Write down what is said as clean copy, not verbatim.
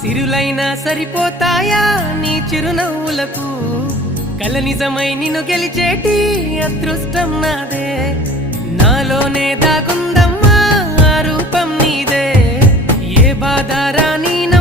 సిరులైనా సరిపోతాయా నీ చిరునవ్వులకు కల నిజమై నిన్ను గెలిచేటి అదృష్టం నాదే నాలోనే దాగుందమ్మా ఆ రూపం నీదే ఏ బాధ రాని